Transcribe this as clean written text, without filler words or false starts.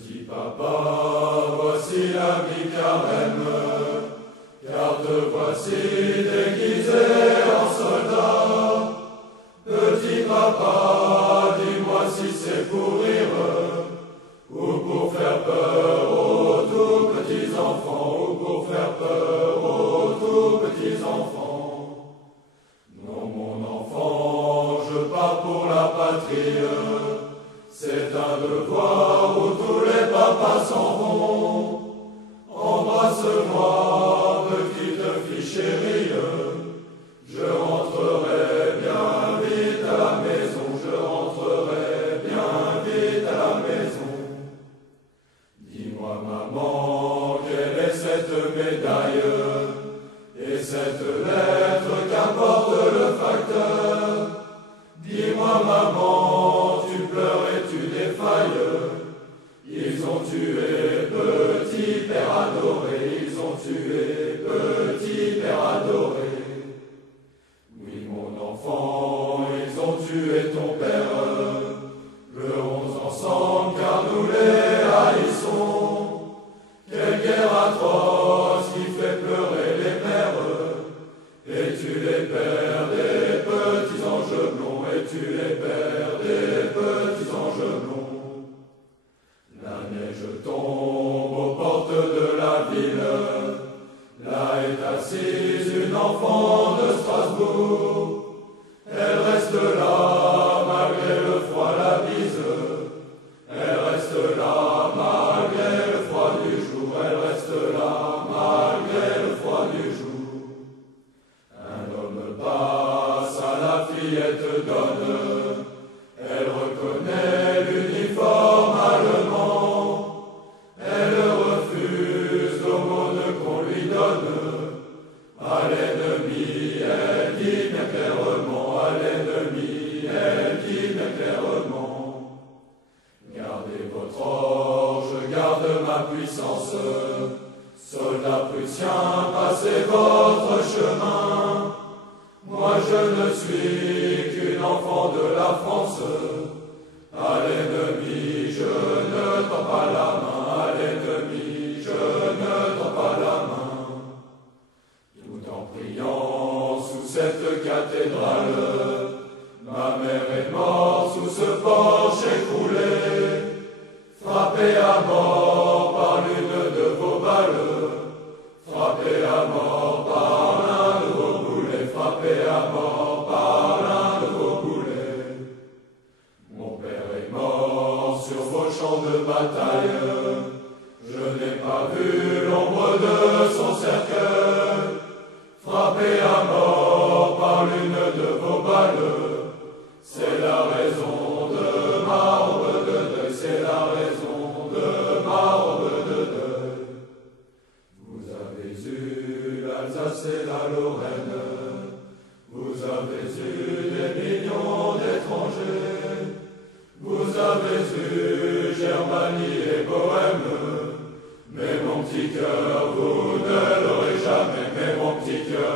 Petit papa, voici la vie carême, car te voici déguisé en soldat. Petit papa, dis-moi si c'est pour rire, ou pour faire peur aux tout petits enfants, ou pour faire peur aux tout petits enfants. Non, mon enfant, je pars pour la patrie, c'est un devoir où tous les papas s'en vont. Embrasse-moi, petite fille chérie, je rentrerai bien vite à la maison, je rentrerai bien vite à la maison. Dis-moi, maman, quelle est cette médaille et cette lettre qu'apporte le facteur? Dis-moi, maman, tu pleures et tu défailles. Ils ont tué petit père adoré, ils ont tué petit père adoré. Oui, mon enfant, ils ont tué ton père. Pleurons ensemble car nous les haïssons. Quelle guerre atroce qui fait pleurer les mères, et tue les pères des petits anges blonds, et tue les pères des petits anges blonds. La neige tombe aux portes de la ville, là est assise une enfant de Strasbourg. Elle reste là malgré le froid, la bise, elle reste là malgré le froid du jour, elle reste là malgré le froid du jour. Un homme passe à la fillette donne, elle reconnaît l'uniforme allemand, elle refuse l'aumône qu'on lui donne. À l'ennemi, elle dit bien clairement, à l'ennemi, elle dit bien clairement. Gardez votre or, je garde ma puissance, soldats prussiens, passez votre chemin. Moi je ne suis qu'une enfant de la France, à l'ennemi je ne tends pas la main, à l'ennemi je ne tends pas la main. Tout en priant sous cette cathédrale, ma mère est morte sous ce porche écroulé, frappée à mort par l'une de vos balles, frappée à mort par l'un de vos boulets, frappée à mort par l'un de vos boulets. Mon père est mort sur vos champs de bataille, je n'ai pas vu l'ombre de son cercueil, frappé à mort par l'une de vos balles. C'est la raison de ma robe de deuil, c'est la raison de ma robe de deuil. Vous avez eu l'Alsace et la Lorraine, vous avez eu des millions d'étrangers, vous avez eu Germanie et Bohème, mais mon petit cœur, vous ne l'aurez jamais, mais mon petit cœur,